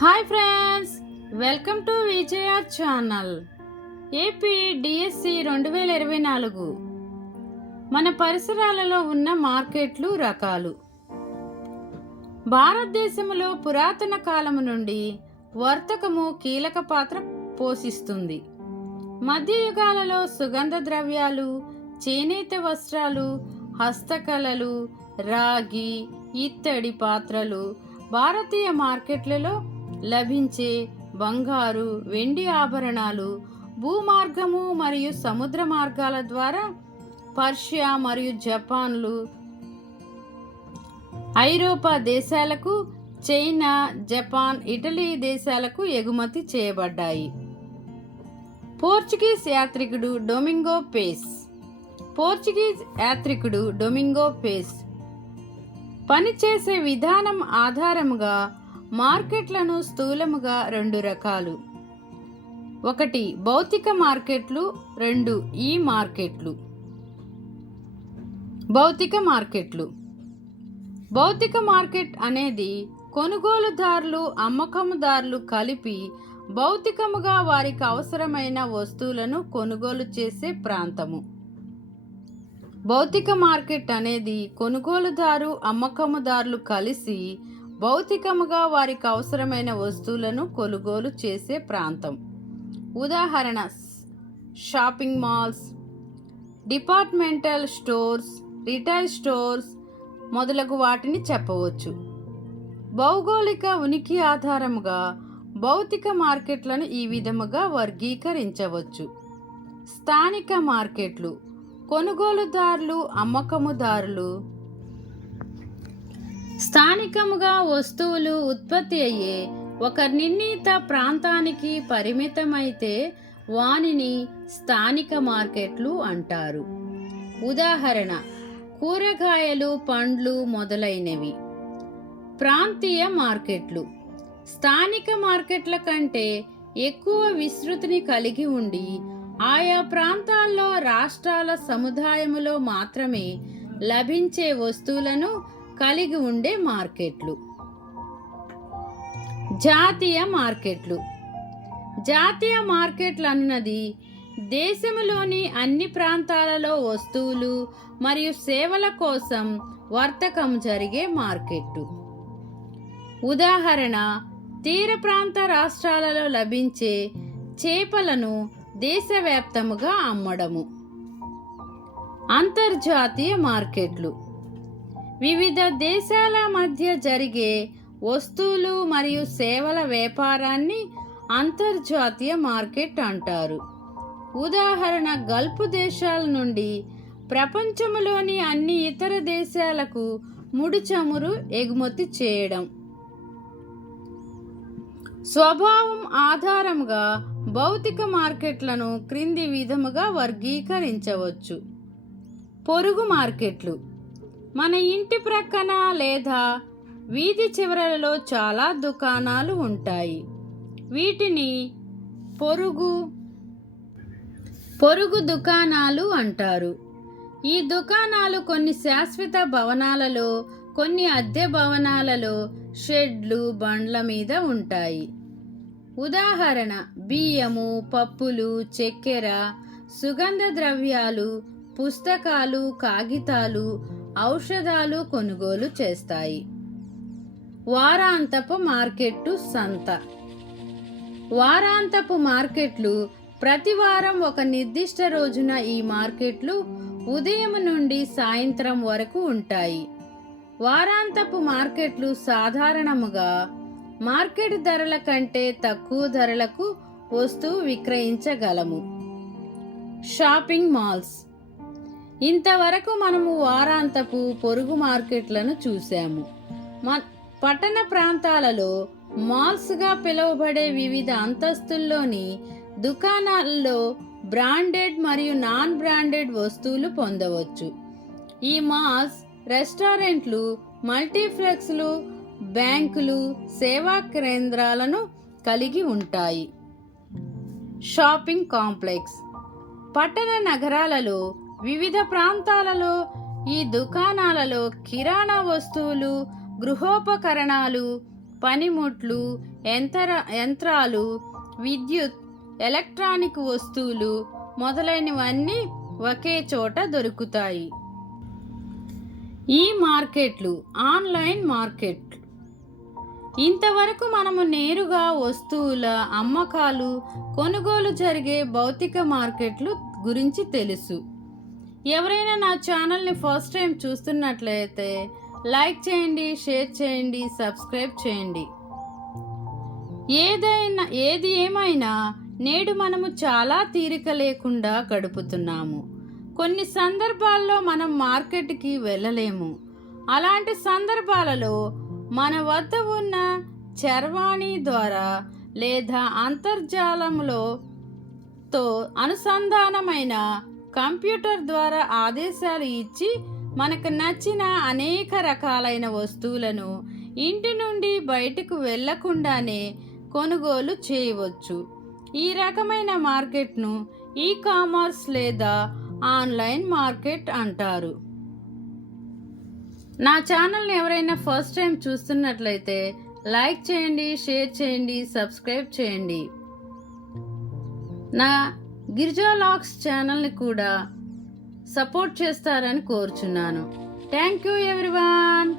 Hi friends welcome to Vijaya channel. AP DSC రెండు వేల ఇరవై నాలుగు. మన పరిసరాలలో ఉన్న మార్కెట్లు రకాలు. భారతదేశంలో పురాతన కాలము నుండి వర్తకము కీలక పాత్ర పోషిస్తుంది. మధ్యయుగాలలో సుగంధ ద్రవ్యాలు చేనేత వస్త్రాలు హస్తకళలు రాగి ఇత్తడి పాత్రలు భారతీయ మార్కెట్లలో లభించే బంగారు వెండి ఆభరణాలు భూమార్గము మరియు సముద్ర మార్గాల ద్వారా పర్షియా మరియు జపాన్లు ఐరోపా దేశాలకు చైనా జపాన్ ఇటలీ దేశాలకు ఎగుమతి చేయబడ్డాయి. పోర్చుగీస్ యాత్రికుడు డొమింగో పేస్. పోర్చుగీస్ యాత్రికుడు డొమింగో పేస్. పనిచేసే విధానం ఆధారముగా మార్కెట్లను స్థూలముగా రెండు రకాలు. ఒకటి భౌతిక మార్కెట్లు రెండు ఈ మార్కెట్లు. భౌతిక మార్కెట్లు. భౌతిక మార్కెట్ అనేది కొనుగోలుదారులు అమ్మకముదారులు కలిపి భౌతికముగా వారికి అవసరమైన వస్తువులను కొనుగోలు చేసే ప్రాంతము. భౌతిక మార్కెట్ అనేది కొనుగోలుదారు అమ్మకముదారులు కలిసి భౌతికముగా వారికి అవసరమైన వస్తువులను కొనుగోలు చేసే ప్రాంతం. ఉదాహరణ shopping malls departmental stores retail stores మొదలగు వాటిని చెప్పవచ్చు. భౌగోళిక ఉనికి ఆధారముగా భౌతిక మార్కెట్లను ఈ విధముగా వర్గీకరించవచ్చు. స్థానిక మార్కెట్లు కొనుగోలుదారులు అమ్మకముదారులు స్థానికముగా వస్తువులు ఉత్పత్తి అయ్యే ఒక నిర్ణీత ప్రాంతానికి పరిమితమైతే వానిని స్థానిక మార్కెట్లు అంటారు. ఉదాహరణ కూరగాయలు పండ్లు మొదలైనవి. ప్రాంతీయ మార్కెట్లు. స్థానిక మార్కెట్ల కంటే ఎక్కువ విస్తృతిని కలిగి ఉండి ఆయా ప్రాంతాల్లో రాష్ట్రాల సముదాయములో మాత్రమే లభించే వస్తువులను కలిగి ఉండే మార్కెట్లు. జాతీయ మార్కెట్లు. జాతీయ మార్కెట్లు అన్నది దేశంలోని అన్ని ప్రాంతాలలో వస్తువులు మరియు సేవల కోసం వర్తకం జరిగే మార్కెట్టు. ఉదాహరణ తీర ప్రాంత రాష్ట్రాలలో లభించే చేపలను దేశవ్యాప్తముగా అమ్మడము. అంతర్జాతీయ మార్కెట్లు. వివిధ దేశాల మధ్య జరిగే వస్తువులు మరియు సేవల వ్యాపారాన్ని అంతర్జాతీయ మార్కెట్ అంటారు. ఉదాహరణ గల్ఫ్ దేశాల నుండి ప్రపంచంలోని అన్ని ఇతర దేశాలకు ముడి చమురు ఎగుమతి చేయడం. స్వభావం ఆధారంగా భౌతిక మార్కెట్లను క్రింది విధముగా వర్గీకరించవచ్చు. పొరుగు మార్కెట్లు. మన ఇంటి ప్రక్కన లేదా వీధి చివరలలో చాలా దుకాణాలు ఉంటాయి. వీటిని పొరుగు పొరుగు దుకాణాలు అంటారు. ఈ దుకాణాలు కొన్ని శాశ్వత భవనాలలో కొన్ని అద్దె భవనాలలో షెడ్లు బండ్ల మీద ఉంటాయి. ఉదాహరణ బియ్యము పప్పులు చక్కెర సుగంధ ద్రవ్యాలు పుస్తకాలు కాగితాలు ఔషధాలు కొనుగోలు చేస్తాయి. వారాంతపు మార్కెట్టు సంత. వారాంతపు మార్కెట్లు ప్రతి వారం ఒక నిర్దిష్ట రోజున ఈ మార్కెట్లు ఉదయం నుండి సాయంత్రం వరకు ఉంటాయి. వారాంతపు మార్కెట్లు సాధారణముగా మార్కెట్ ధరల కంటే తక్కువ ధరలకు వస్తువు విక్రయించగలము. Shopping malls. ఇంతవరకు మనము వారాంతపు పొరుగు మార్కెట్లను చూశాము. మ- పట్టణ ప్రాంతాలలో మాల్స్గా పిలువబడే వివిధ అంతస్తుల్లోని దుకాణాల్లో బ్రాండెడ్ మరియు నాన్ బ్రాండెడ్ వస్తువులు పొందవచ్చు. ఈ మాల్స్ రెస్టారెంట్లు మల్టీప్లెక్స్లు బ్యాంకులు సేవా కేంద్రాలను కలిగి ఉంటాయి. షాపింగ్ కాంప్లెక్స్ పట్టణ నగరాలలో వివిధ ప్రాంతాలలో ఈ దుకాణాలలో కిరాణా వస్తువులు గృహోపకరణాలు పనిముట్లు యంత్ర యంత్రాలు విద్యుత్ ఎలక్ట్రానిక్ వస్తువులు మొదలైనవన్నీ ఒకే చోట దొరుకుతాయి. ఈ మార్కెట్లు ఆన్లైన్ మార్కెట్ ఇంతవరకు మనము నేరుగా వస్తువుల అమ్మకాలు కొనుగోలు జరిగే భౌతిక మార్కెట్లు గురించి తెలుసు. ఎవరైనా నా ఛానల్ని ఫస్ట్ టైం చూస్తున్నట్లయితే లైక్ చేయండి షేర్ చేయండి సబ్స్క్రైబ్ చేయండి. ఏదైనా ఏది ఏమైనా నేడు మనము చాలా తీరిక లేకుండా గడుపుతున్నాము. కొన్ని సందర్భాల్లో మనం మార్కెట్కి వెళ్ళలేము. అలాంటి సందర్భాలలో మన వద్ద ఉన్న చర్వాణి ద్వారా లేదా అంతర్జాలంలో తో అనుసంధానమైన కంప్యూటర్ ద్వారా ఆదేశాలు ఇచ్చి మనకు నచ్చిన అనేక రకాలైన వస్తువులను ఇంటి నుండి బయటకు వెళ్ళకుండానే కొనుగోలు చేయవచ్చు. ఈ రకమైన మార్కెట్ను ఈ కామర్స్ లేదా ఆన్లైన్ మార్కెట్ అంటారు. నా ఛానల్ని ఎవరైనా ఫస్ట్ టైం చూస్తున్నట్లయితే లైక్ చేయండి షేర్ చేయండి సబ్స్క్రైబ్ చేయండి. నా గిరిజా లాక్స్ ఛానల్ని కూడా సపోర్ట్ చేస్తారని కోరుచున్నాను. Thank you everyone